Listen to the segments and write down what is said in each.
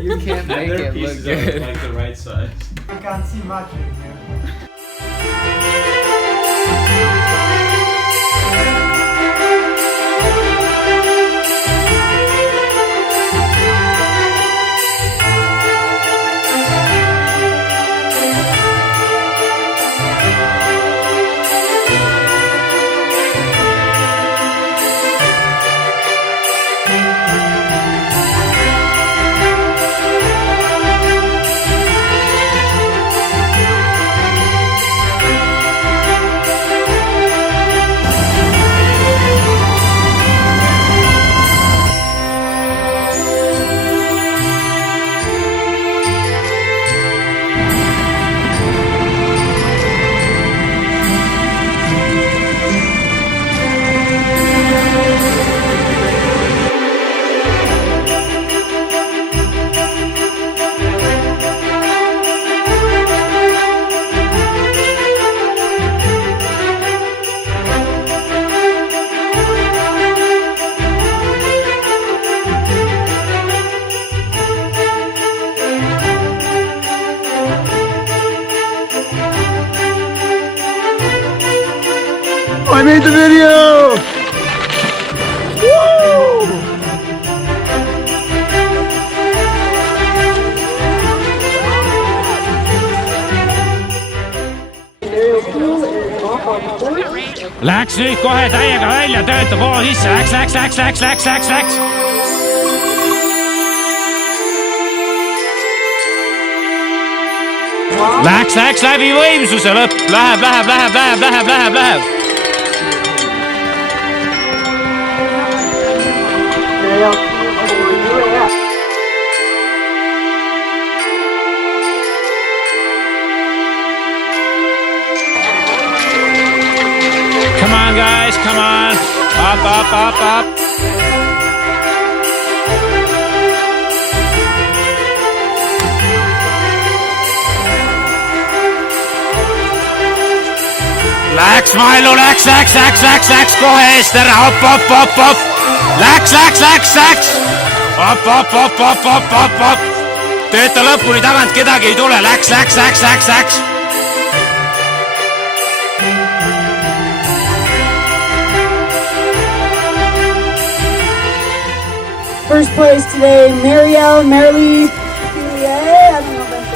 You can't make Their it look pieces are good. like the right size. I can't see much in here. I made the video! Woo! Läks nüüd kohe täiega välja, töötab hoo sisse, läks. Läks läbi võimsuse lõpp, läheb. Come on guys, come on. Up. Läks Mailu, läks kohe eest ära, hopp. Läks. Hopp. Tööta lõpuni, tagant kedagi ei tule, läks. First place today, Marilee. Yeah, I don't know about that.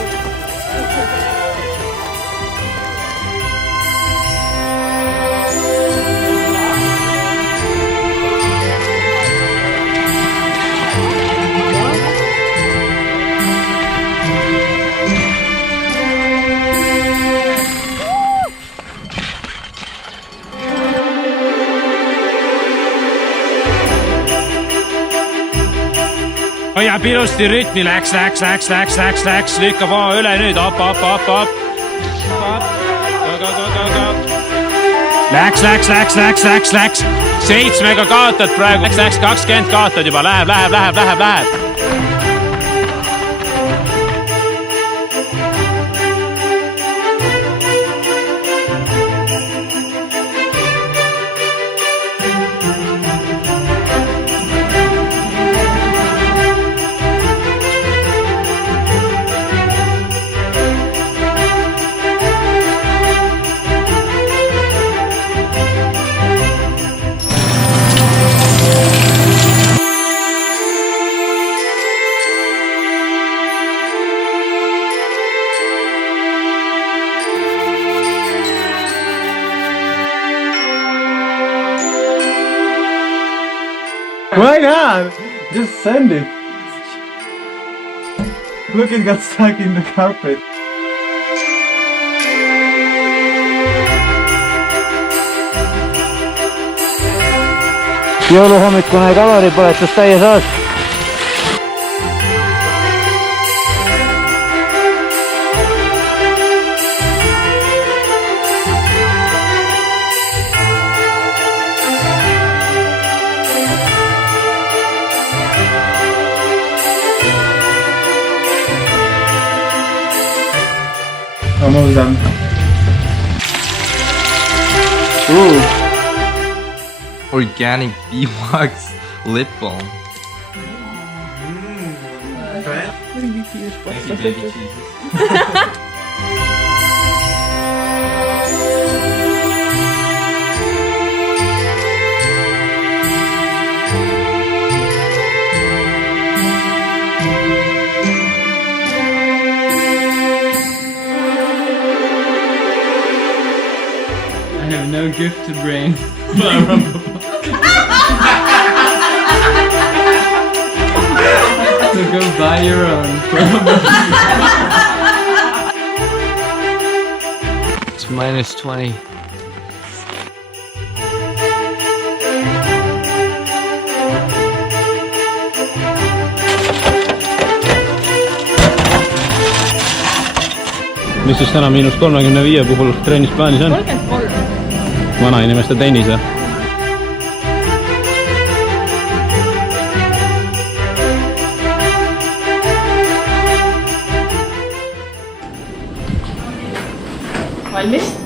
Hoiab ilusti rütmi, läks, lükkab hoo üle nüüd, hopp. Läks. 7-ga kaotad praegu, läks 20 kaotad juba, läheb. Why not? Just send it. Look, it got stuck in the carpet. Jõuluhommikune kaloripõletus täies hoos. Almost done. Ooh. Organic beeswax lip balm. mingi kiirsport. I have no gift to bring. So go buy your own. It's minus 20. mis siis täna -35 puhul trennis plaanis on? 33. Vanainimeste tennis või? Valmis?